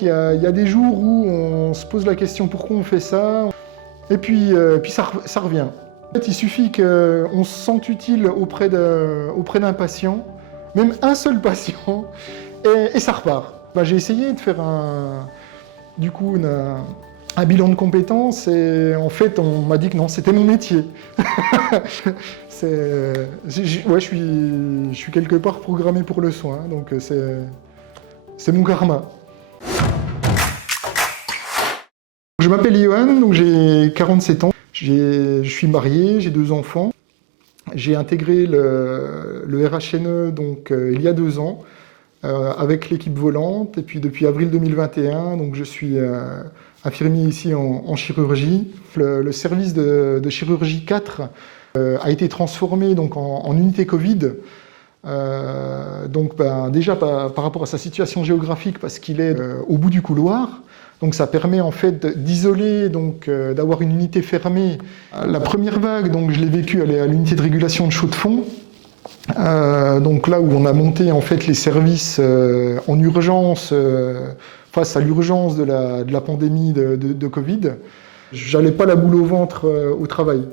Il y a des jours où on se pose la question pourquoi on fait ça, et puis ça revient. En fait, il suffit qu'on se sente utile auprès d'un patient, même un seul patient, et ça repart. J'ai essayé de faire un bilan de compétences et en fait on m'a dit que non, c'était mon métier. Je suis quelque part programmé pour le soin, donc c'est mon karma. Je m'appelle Johan, donc j'ai 47 ans. Je suis marié, j'ai 2 enfants. J'ai intégré le RHNE il y a 2 ans avec l'équipe volante. Et puis depuis avril 2021, donc je suis infirmier ici en chirurgie. Le service de chirurgie 4 a été transformé en unité Covid. Déjà par rapport à sa situation géographique, parce qu'il est au bout du couloir. Donc ça permet en fait d'isoler, d'avoir une unité fermée. La première vague, je l'ai vécue à l'unité de régulation de chaud de fond. Là où on a monté en fait les services en urgence face à l'urgence de la pandémie de Covid. J'allais pas la boule au ventre au travail.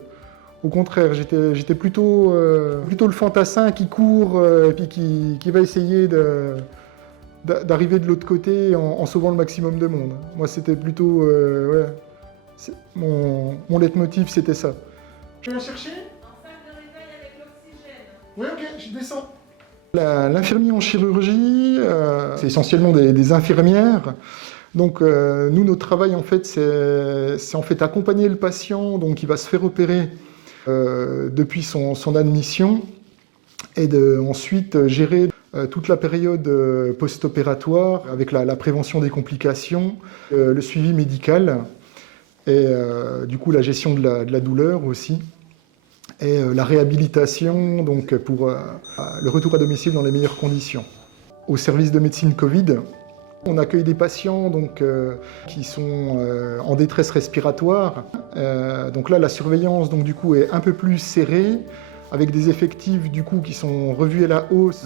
Au contraire, j'étais plutôt le fantassin qui court et puis qui va essayer d'arriver de l'autre côté en sauvant le maximum de monde. Moi, c'était plutôt... mon leitmotiv, c'était ça. Je vais la chercher ? En sac de réveil avec l'oxygène. Oui, ok, je descends. L'infirmier en chirurgie, c'est essentiellement des infirmières. Donc, nous, notre travail, en fait, c'est en fait accompagner le patient qui va se faire opérer depuis son admission et ensuite gérer toute la période post-opératoire avec la prévention des complications, le suivi médical et la gestion de la douleur aussi et la réhabilitation pour le retour à domicile dans les meilleures conditions. Au service de médecine Covid, on accueille des patients qui sont en détresse respiratoire. Là, la surveillance est un peu plus serrée, avec des effectifs qui sont revus à la hausse.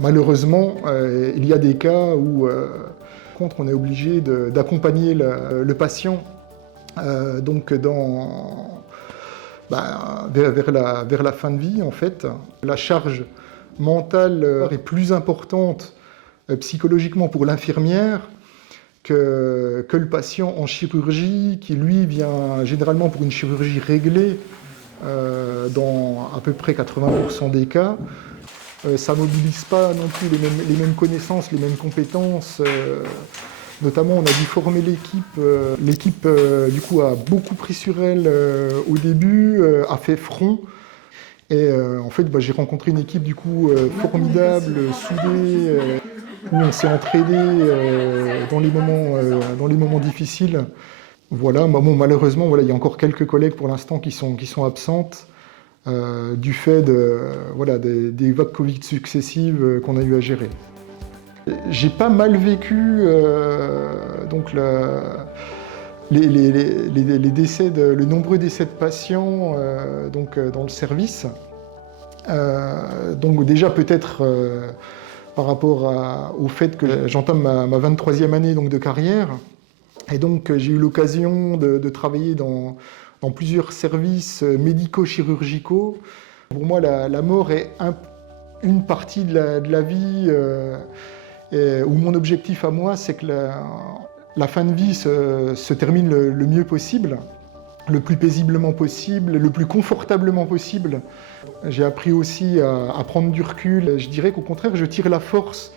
Malheureusement, il y a des cas où on est obligé d'accompagner le patient vers la fin de vie, en fait. La charge mentale est plus importante psychologiquement pour l'infirmière que le patient en chirurgie qui, lui, vient généralement pour une chirurgie réglée dans à peu près 80% des cas. Ça ne mobilise pas non plus les mêmes connaissances, les mêmes compétences. Notamment, on a dû former l'équipe. L'équipe, a beaucoup pris sur elle au début, a fait front. Et en fait, j'ai rencontré une équipe formidable, soudée, où on s'est entraidé dans les moments difficiles. Voilà, malheureusement, il y a encore quelques collègues pour l'instant qui sont absentes du fait des vagues Covid successives qu'on a eu à gérer. J'ai pas mal vécu les décès le nombreux décès de patients dans le service. Déjà peut-être par rapport au fait que j'entame ma 23e année de carrière. Et j'ai eu l'occasion de travailler dans plusieurs services médico-chirurgicaux. Pour moi, la mort est une partie de la vie où mon objectif à moi, c'est que la fin de vie se termine le mieux possible, le plus paisiblement possible, le plus confortablement possible. J'ai appris aussi à prendre du recul. Je dirais qu'au contraire, je tire la force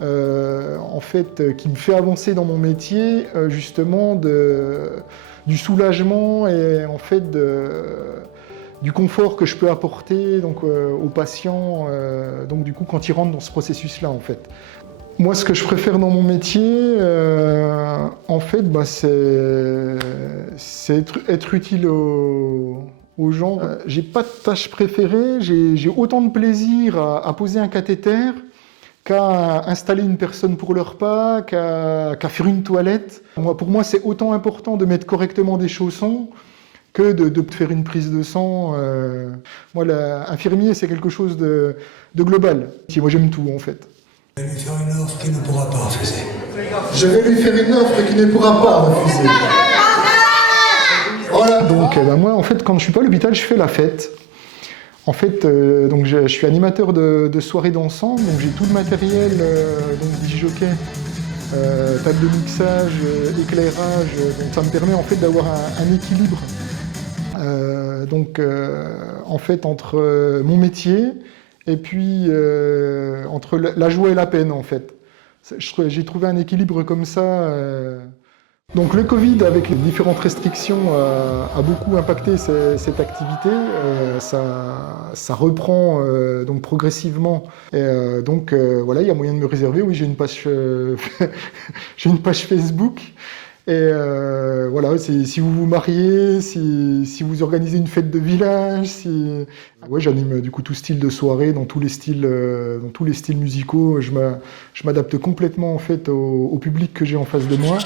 qui me fait avancer dans mon métier, justement du soulagement et du confort que je peux apporter aux patients quand ils rentrent dans ce processus-là, en fait. Moi, ce que je préfère dans mon métier, c'est être utile aux gens. J'ai pas de tâche préférée, j'ai autant de plaisir à poser un cathéter qu'à installer une personne pour le repas, qu'à faire une toilette. Pour moi, c'est autant important de mettre correctement des chaussons que de faire une prise de sang. Moi, l'infirmier, c'est quelque chose de global. Moi, j'aime tout, en fait. Je vais lui faire une offre qu'il ne pourra pas refuser. Je vais lui faire une offre qu'il ne pourra pas refuser. Voilà. Donc moi, en fait, quand je suis pas à l'hôpital, je fais la fête. En fait, donc je suis animateur de soirées dansant, donc j'ai tout le matériel, donc disc-jockey, table de mixage, éclairage, donc ça me permet en fait d'avoir un équilibre. En fait, entre mon métier et puis entre la joie et la peine, en fait. J'ai trouvé un équilibre comme ça. Donc le Covid, avec les différentes restrictions, a beaucoup impacté cette activité. Ça reprend donc progressivement. Et, voilà, il y a moyen de me réserver. Oui, j'ai une page, j'ai une page Facebook. Et voilà, si vous vous mariez, si vous organisez une fête de village, ouais, j'anime du coup tout style de soirée dans tous les styles musicaux. Je m'adapte complètement en fait au public que j'ai en face de moi.